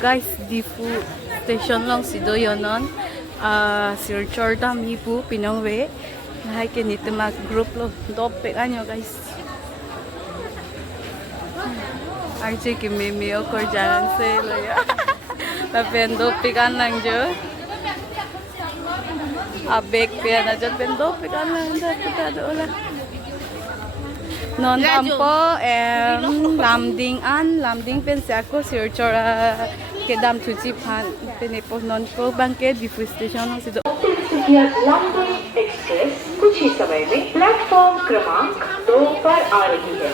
Guys, Difu station lang si Doyonon. Silchar dam ibu pinangwe. Nahay kinito mag group lo. Dope kanyo guys. RJ kimimi o jalan se lo ya. Tapi dope kan lang jo. Abek pe na jat dope kan lang jat kita dola. Non tampo lamding pen se ako Silchar kedam tuji pan penepo non को बंके Diphu station से लंबी express कुछ ही समय में platform क्रमांक 2 पर आ रही है।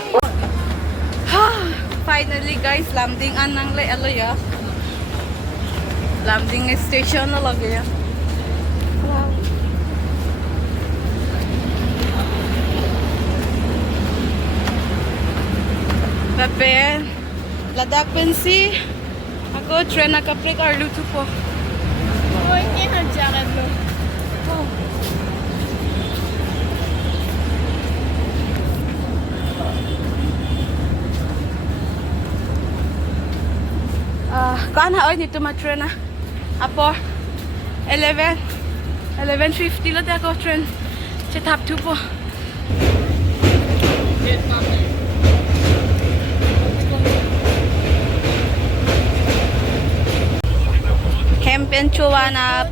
Finally guys, landing anang le alo ya. Landing station na lagi ya. Wow. Tapi ladak pensi ako train nakaprik arlu tu po. Oh, ini hanjaran lo. Kana oy dito ma-train na. Apo 11:50 lang ako train. Sa top 2 po. Hempen chowa na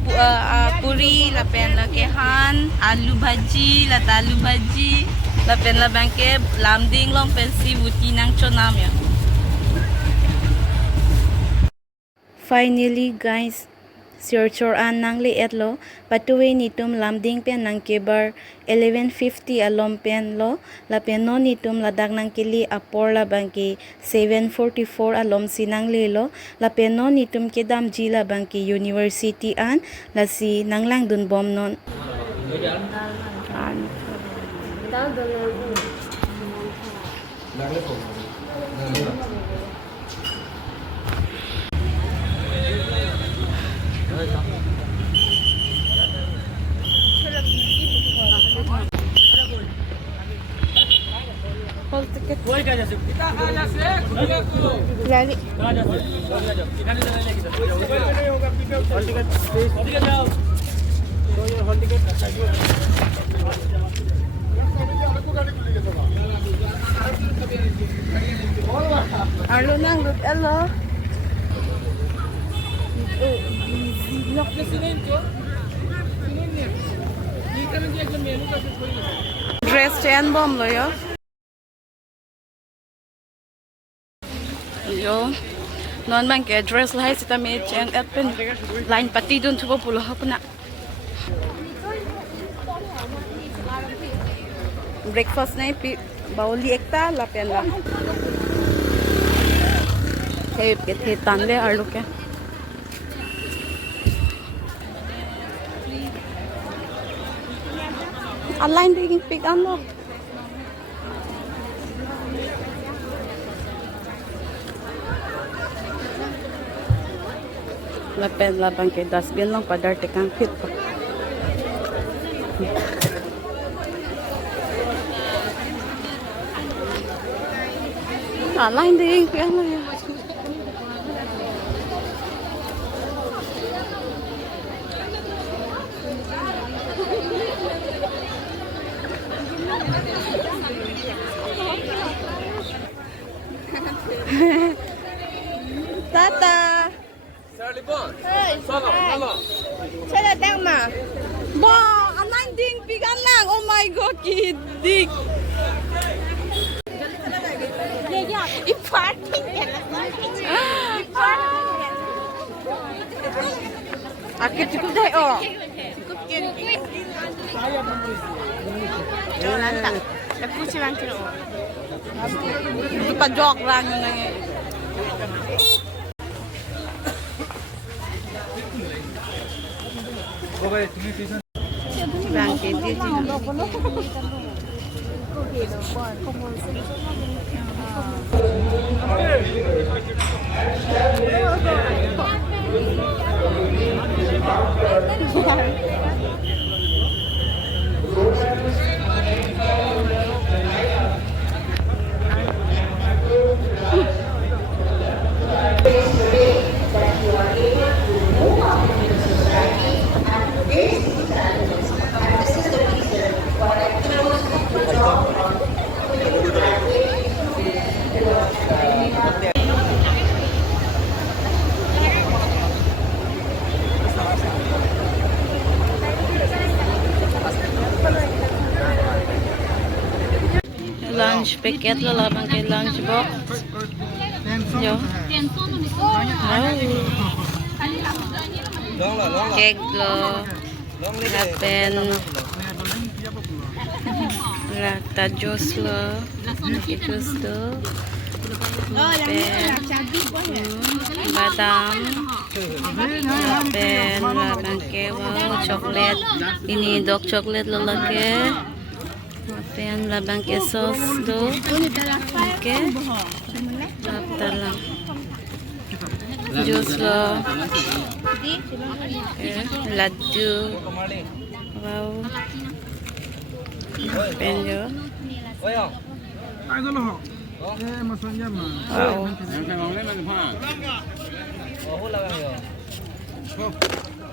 puri, lapen lakehan, alu bhaji, lata alu bhaji, lapen la bangke lamding long pensi buti nang chonam ya. Finally guys, Silchar nang le etlo patuwe nitum lamding pen nang kebar 11:50 alom pen lo lapen no nitum ladak nang kili apor la bangki 7:44 alom sinang le lo lapen no nitum kedam jila bangki university an lasi nanglang dun bom non कोई क्या जैसे पिता आ जैसे lali आ जैसे इधर इधर लेके जाओ नहीं होगा पिकअप हॉल टिकट जाओ तो ये hall ticket arlo nang lut elo लोग के सिनेन जो सिनेन ने ये करने की एक मेनू का कुछ कोई dress chen bom lo yo yo non bang ke dress lai sita me chen at pen line pati dun thubo pulo hapna breakfast nai pi bauli ekta la pen la hey ke the tan le arlo ke align taking pick on lo la pen la bang ke dustbin lang padar tekang fit pa align taking pick on lo ya Tata. चला देख माँ Ba, anang ding pigan lang. Oh my god, kidik. इपार्टी Akit cukup deh oh. Jalan tak aku curang curang Itu pajok lang yun na yun. Bangke di sini. packet lo labang kay lunchbox. Yo. Cake lo. Lapen. Lata juice lo. Juice lo. Badam. Lapen. Labang kay wow. Chocolate. Ini dog chocolate lo lagi. Lapen. Labang kay sauce do. Okay. Lapta lang. Juice lo. Laddu. Wow. Penjo. Wow.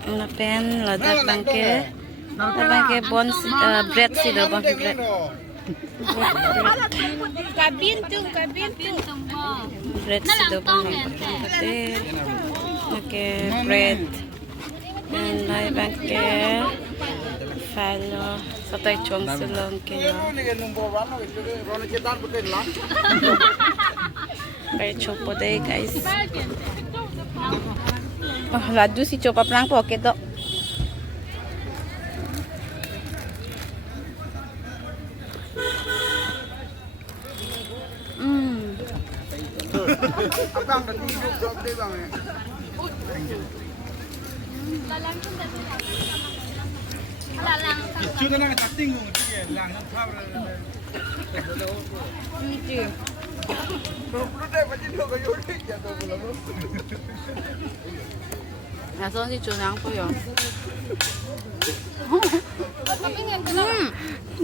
Lapen ladak bangke. Bangke bons bread si do bang bread. Bread si do bang. Okay, bread. And lai bangke. Falo. Satay chong sulong kayo. Very chopo day guys. Oh, laddu si chopa plang po okay to. Nasaan si Chunang po yun?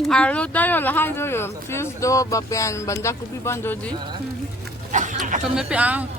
Alo tayo, lahat yun. Fils do, bapian, banda kupi bando di. Kami pi ang